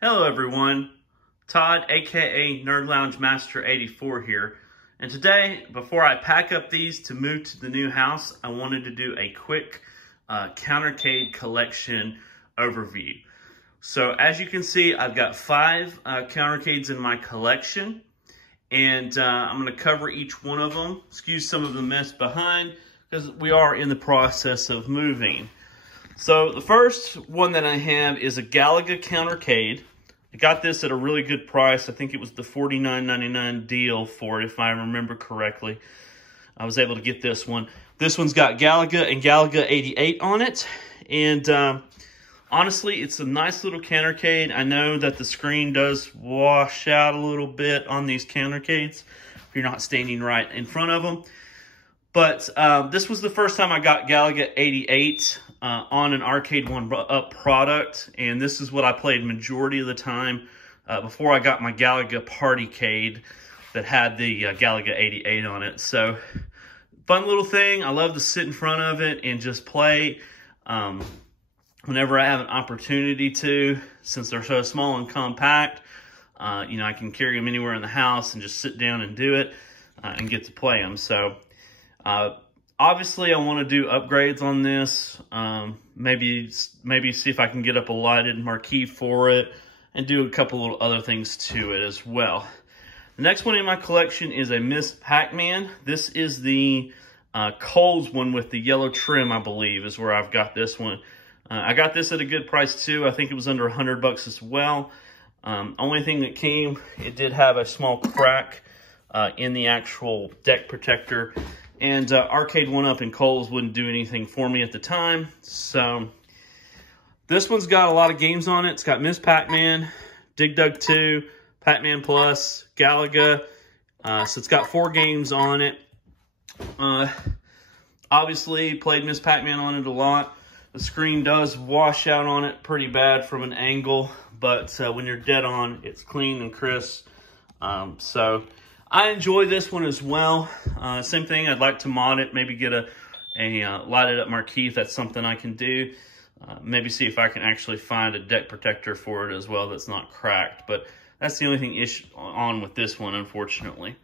Hello everyone, Todd aka Nerd Lounge Master 84 here, and today before I pack up these to move to the new house, I wanted to do a quick Countercade Collection overview. So as you can see, I've got 5 Countercades in my collection, and I'm going to cover each one of them. Excuse some of the mess behind because we are in the process of moving. So the first one that I have is a Galaga Countercade. I got this at a really good price. I think it was the $49.99 deal for it, if I remember correctly. I was able to get this one. This one's got Galaga and Galaga 88 on it. And honestly, it's a nice little Countercade. I know that the screen does wash out a little bit on these Countercades if you're not standing right in front of them. But this was the first time I got Galaga 88 on an Arcade 1-Up product, and this is what I played majority of the time before I got my Galaga Partycade that had the Galaga 88 on it. So, fun little thing. I love to sit in front of it and just play whenever I have an opportunity to. Since they're so small and compact, you know, I can carry them anywhere in the house and just sit down and do it and get to play them. So, obviously, I want to do upgrades on this. Maybe see if I can get up a lighted marquee for it and do a couple little other things to it as well. The next one in my collection is a Miss Pac-Man. This is the Kohl's one with the yellow trim, I believe, is where I've got this one. I got this at a good price too. I think it was under $100 as well. Only thing that came, it did have a small crack in the actual deck protector. And Arcade 1-Up and Kohl's wouldn't do anything for me at the time. So this one's got a lot of games on it. It's got Miss Pac-Man, Dig Dug 2, Pac-Man Plus, Galaga. So it's got 4 games on it. Obviously, played Miss Pac-Man on it a lot. The screen does wash out on it pretty bad from an angle. But when you're dead on, it's clean and crisp. So I enjoy this one as well. Same thing, I'd like to mod it, maybe get a lighted up marquee if that's something I can do. Maybe see if I can actually find a deck protector for it as well that's not cracked. But that's the only thing on with this one, unfortunately.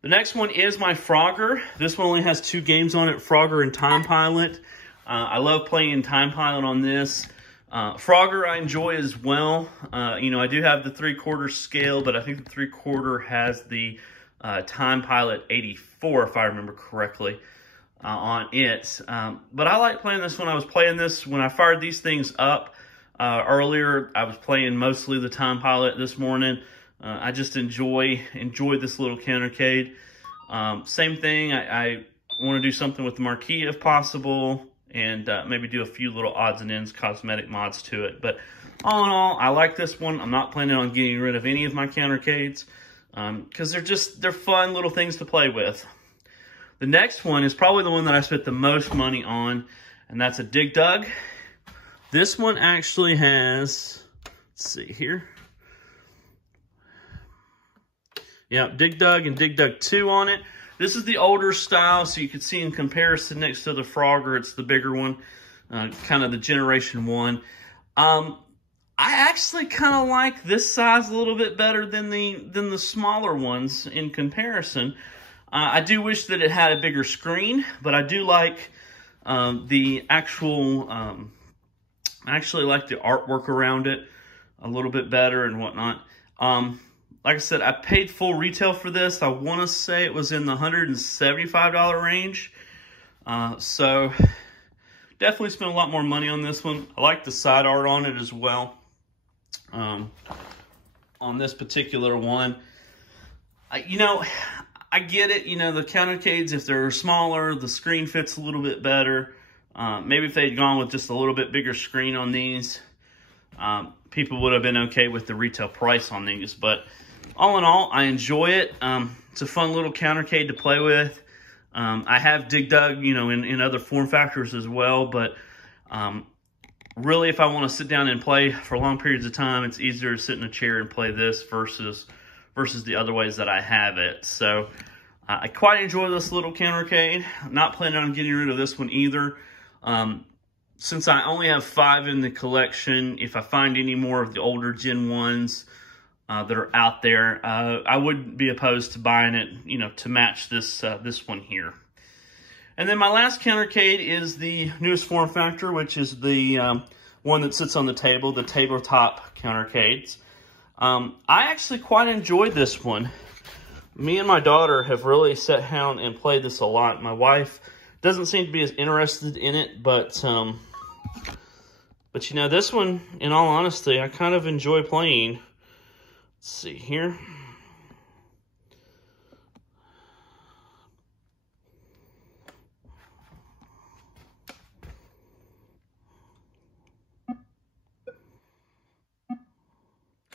The next one is my Frogger. This one only has 2 games on it, Frogger and Time Pilot. I love playing Time Pilot on this. Frogger I enjoy as well. You know, I do have the 3/4 scale, but I think the 3/4 has the Time Pilot 84, if I remember correctly, on it. But I like playing this one. I was playing this when I fired these things up earlier. I was playing mostly the Time Pilot this morning. I just enjoy this little Countercade. Same thing, I want to do something with the marquee if possible, and maybe do a few little odds and ends cosmetic mods to it. But all in all, I like this one. I'm not planning on getting rid of any of my Countercades because they're fun little things to play with. The next one is probably the one that I spent the most money on, and that's a Dig Dug. This one actually has, let's see here. Yeah, Dig Dug and Dig Dug 2 on it. This is the older style, so you can see in comparison next to the Frogger, it's the bigger one, kind of the Generation 1. I actually kind of like this size a little bit better than the smaller ones in comparison. I do wish that it had a bigger screen, but I do like the actual, I actually like the artwork around it a little bit better and whatnot. Like I said, I paid full retail for this. I want to say it was in the $175 range. So definitely spent a lot more money on this one. I like the side art on it as well. On this particular one, you know, I get it. You know, the Countercades, if they're smaller, the screen fits a little bit better. Maybe if they'd gone with just a little bit bigger screen on these, people would have been okay with the retail price on these. But all in all, I enjoy it. It's a fun little Countercade to play with. I have Dig Dug, you know, in other form factors as well. But really, if I want to sit down and play for long periods of time, it's easier to sit in a chair and play this versus the other ways that I have it. So I quite enjoy this little Countercade. I'm not planning on getting rid of this one either. since I only have 5 in the collection, if I find any more of the older Gen 1s that are out there, I wouldn't be opposed to buying it, you know, to match this this one here. And then my last countercade is the newest form factor, which is the one that sits on the table, the tabletop countercades. I actually quite enjoyed this one. Me and my daughter have really sat down and played this a lot. My wife doesn't seem to be as interested in it, but you know, this one, in all honesty, I kind of enjoy playing. Let's see here.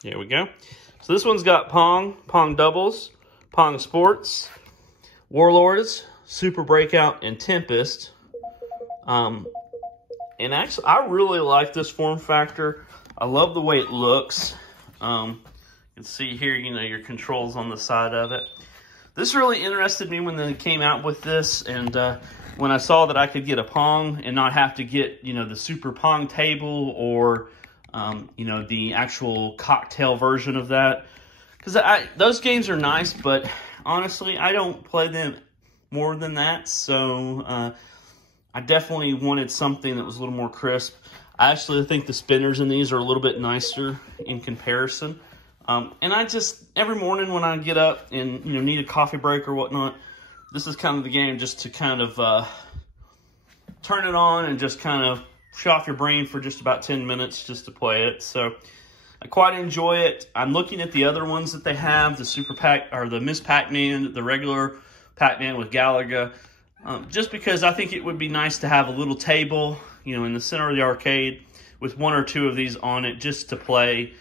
Here we go. So this one's got Pong, Pong Doubles, Pong Sports, Warlords, Super Breakout, and Tempest. And actually, I really like this form factor. I love the way it looks. You can see here, you know, your controls on the side of it. This really interested me when they came out with this, and when I saw that I could get a Pong and not have to get, you know, the Super Pong table or you know, the actual cocktail version of that. Because those games are nice, but honestly, I don't play them more than that. So I definitely wanted something that was a little more crisp. I actually think the spinners in these are a little bit nicer in comparison. And I just, every morning when I get up and, you know, need a coffee break or whatnot, this is kind of the game just to kind of turn it on and just kind of shut off your brain for just about 10 minutes just to play it. So I quite enjoy it. I'm looking at the other ones that they have, the Super Pac or the Miss Pac-Man, the regular Pac-Man with Galaga, just because I think it would be nice to have a little table, you know, in the center of the arcade with 1 or 2 of these on it just to play,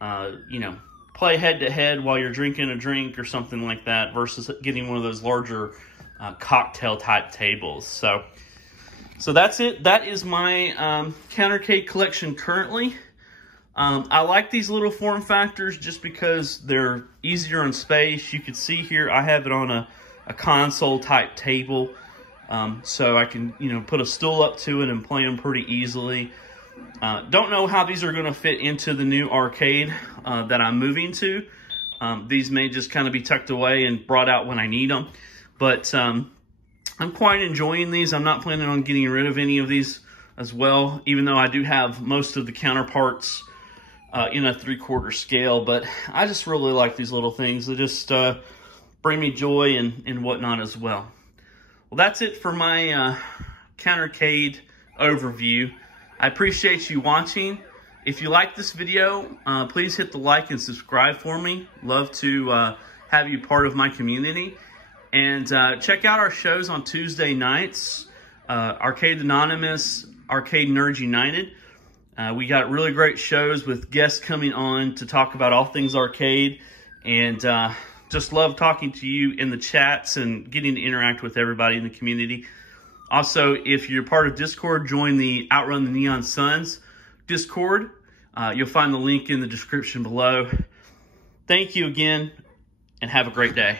you know, play head to head while you're drinking a drink or something like that versus getting one of those larger cocktail type tables. So that's it. That is my countercade collection currently. I like these little form factors just because they're easier on space. You can see here I have it on a console type table. So I can, you know, put a stool up to it and play them pretty easily. Don't know how these are going to fit into the new arcade that I'm moving to. These may just kind of be tucked away and brought out when I need them. But I'm quite enjoying these. I'm not planning on getting rid of any of these as well, even though I do have most of the counterparts in a 3/4 scale. But I just really like these little things. They just bring me joy and whatnot as well. Well, that's it for my countercade overview. I appreciate you watching. If you like this video, please hit the like and subscribe for me. Love to have you part of my community. And check out our shows on Tuesday nights, Arcade Anonymous, Arcade Nerds United. We got really great shows with guests coming on to talk about all things arcade. And just love talking to you in the chats and getting to interact with everybody in the community. Also, if you're part of Discord, join the Outrun the Neon Suns Discord. You'll find the link in the description below. Thank you again, and have a great day.